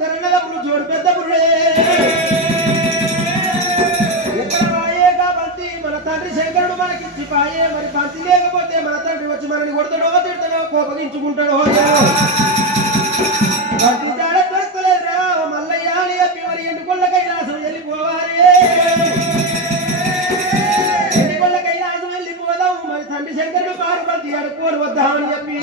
ఇద్దరన్నదమ్ములు జోడు పెద్ద పురుడే ఎక్కడవాయే కాబట్టి మన తండ్రి శంకరుడు మనకిచ్చి పాయే మరి బంతి లేకపోతే మన తండ్రి వచ్చి మనని కొడతాడో తిడతాడో కోపగించుకుంటాడో బంతి జాడ దొరకలేదురా మల్లయ్య అని చెప్పి మరి ఎండుకొండ కైలాసం వెళ్ళిపోవాలి ఎండుకొండ కైలాసం వెళ్ళిపోదాం మరి తండ్రి శంకరుడు పార్వతి అడుక్కోని వద్దాం అని చెప్పి